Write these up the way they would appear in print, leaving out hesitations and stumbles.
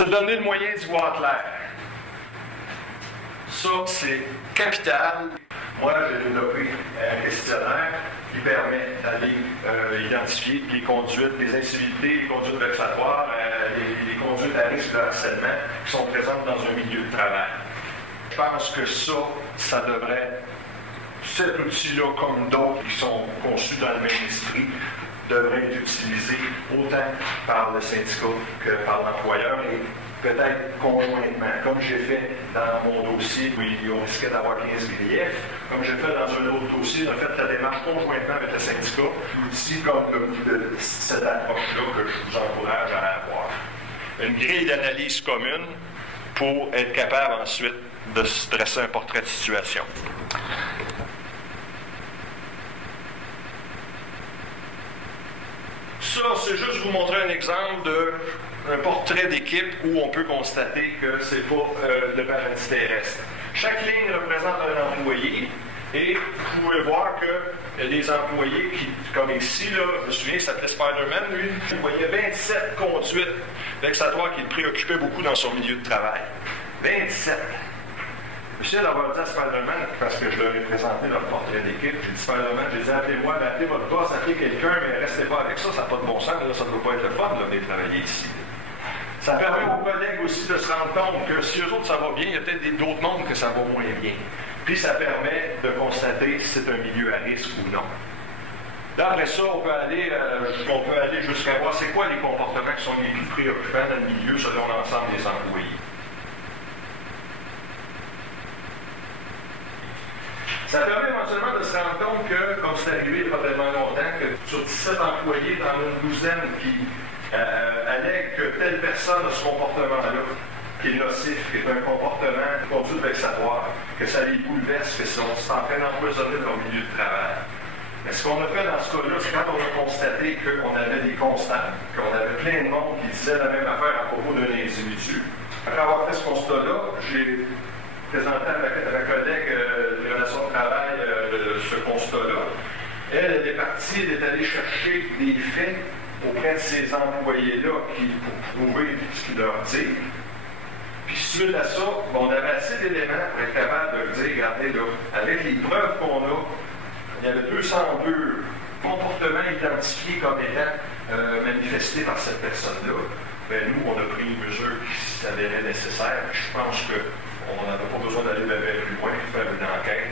Se donner le moyen d'y voir clair. Ça, c'est capital. Moi, j'ai développé un questionnaire qui permet d'aller identifier les conduites, les incivilités, les conduites vexatoires, les conduites à risque de harcèlement qui sont présentes dans un milieu de travail. Je pense que ça devrait, cet outil-là, comme d'autres qui sont conçus dans le même esprit, devrait être utilisé autant par le syndicat que par l'employeur et peut-être conjointement, comme j'ai fait dans mon dossier où on risquait d'avoir 15 griefs, comme j'ai fait dans un autre dossier, on a fait la démarche conjointement avec le syndicat, l'outil comme cette approche-là que je vous encourage à avoir. Une grille d'analyse commune pour être capable ensuite de se dresser un portrait de situation. Ça, c'est juste vous montrer un exemple d'un portrait d'équipe où on peut constater que ce n'est pas le paradis terrestre. Chaque ligne représente un employé et vous pouvez voir que les employés qui, comme ici, là, je me souviens, il s'appelait Spider-Man, lui, vous voyez 27 conduites vexatoires qui le préoccupaient beaucoup dans son milieu de travail. 27! J'essaie d'avoir dit à Spider-Man, parce que je leur ai présenté leur portrait d'équipe, j'ai dit Spider-Man, j'ai dit appelez-moi, appelez votre boss, appelez quelqu'un, mais restez pas avec ça, ça n'a pas de bon sens, là, ça ne doit pas être le fun de travailler ici. Ça permet aux collègues aussi de se rendre compte que si eux autres ça va bien, il y a peut-être d'autres mondes que ça va moins bien. Puis ça permet de constater si c'est un milieu à risque ou non. D'après ça, on peut aller jusqu'à voir c'est quoi les comportements qui sont les plus préoccupants dans le milieu selon l'ensemble des employés. Ça permet éventuellement de se rendre compte que, comme c'est arrivé il y a pas tellement longtemps, que sur 17 employés, dans une douzaine qui allèguent que telle personne a ce comportement-là, qui est nocif, qui est un comportement de conduite vexatoire, que ça les bouleverse, que c'est en train d'empoisonner leur milieu de travail. Mais ce qu'on a fait dans ce cas-là, c'est quand on a constaté qu'on avait des constants, qu'on avait plein de monde qui disait la même affaire à propos d'un individu. Après avoir fait ce constat-là, j'ai présenté à ma collègue des relations de travail ce constat-là. Elle est partie, elle est allée chercher des faits auprès de ces employés-là pour prouver ce qu'ils leur disent. Puis suite à ça, on avait assez d'éléments pour être capable de dire, regardez là, avec les preuves qu'on a, il y avait 202 comportements identifiés comme étant manifestés par cette personne-là. Bien, nous, on a pris une mesure qui s'avérait nécessaire. Je pense qu'on n'avait pas besoin d'aller plus loin, faire une enquête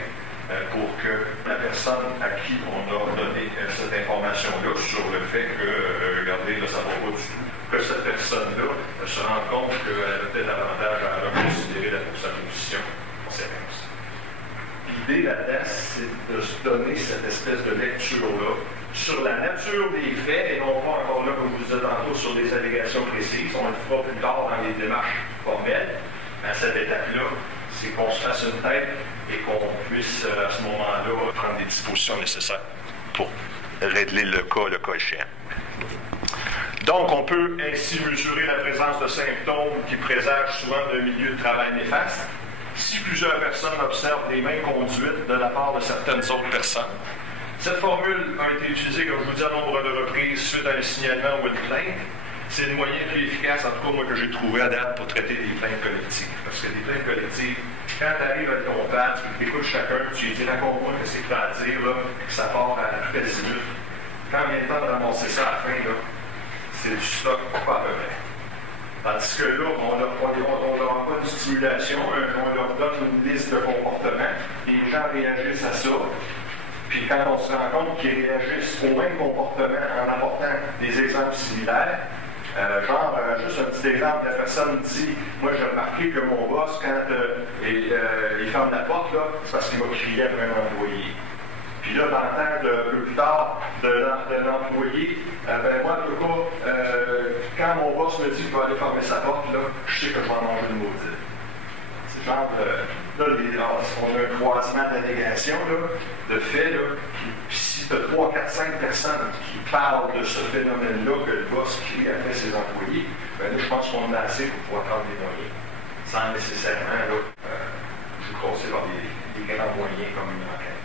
pour que la personne à qui on a donné cette information-là sur le fait que, regardez, là, ça ne va pas du tout, que cette personne-là se rende compte qu'elle a peut-être avantage à reconsidérer pour sa position conséquence. L'idée là-dedans, c'est de se donner cette espèce de lecture-là sur la nature des faits, et non pas encore là, comme je vous disais tantôt, sur des allégations précises. On le fera plus tard dans les démarches formelles. À cette étape-là, c'est qu'on se fasse une tête et qu'on puisse, à ce moment-là, prendre des dispositions nécessaires pour régler le cas échéant. Donc, on peut ainsi mesurer la présence de symptômes qui présagent souvent d'un milieu de travail néfaste. Si plusieurs personnes observent les mêmes conduites de la part de certaines autres personnes. Cette formule a été utilisée, comme je vous dis, à nombre de reprises suite à un signalement ou une plainte. C'est le moyen le plus efficace, en tout cas moi, que j'ai trouvé à date pour traiter des plaintes collectives. Parce que des plaintes collectives, quand tu arrives avec ton pad, tu écoutes chacun, tu lui dis raconte-moi ce que c'est que tu as à dire, là, que ça part à tout azimut. Quand vient le temps de ramasser ça à la fin, là, c'est du stock pas à peu près. Tandis que là, on leur envoie pas une stimulation, on leur donne une liste de comportements, les gens réagissent à ça. Puis quand on se rend compte qu'ils réagissent au même comportement en apportant des exemples similaires, juste un petit exemple, la personne dit « Moi, j'ai remarqué que mon boss, quand il ferme la porte, là, c'est parce qu'il m'a crié après un employé. » Puis là, t'entends un peu plus tard de l'employé, ben moi, en tout cas, quand mon boss me dit qu'il va aller fermer sa porte, là, je sais que je vais en manger une maudite. C'est genre, là, on a un croisement d'allégations, de faits, là, si tu as 3, 4, 5 personnes qui parlent de ce phénomène-là, que le boss crie après ses employés, ben là, je pense qu'on a assez pour pouvoir prendre des moyens, sans nécessairement, là, se crosser par des grands moyens comme une enquête.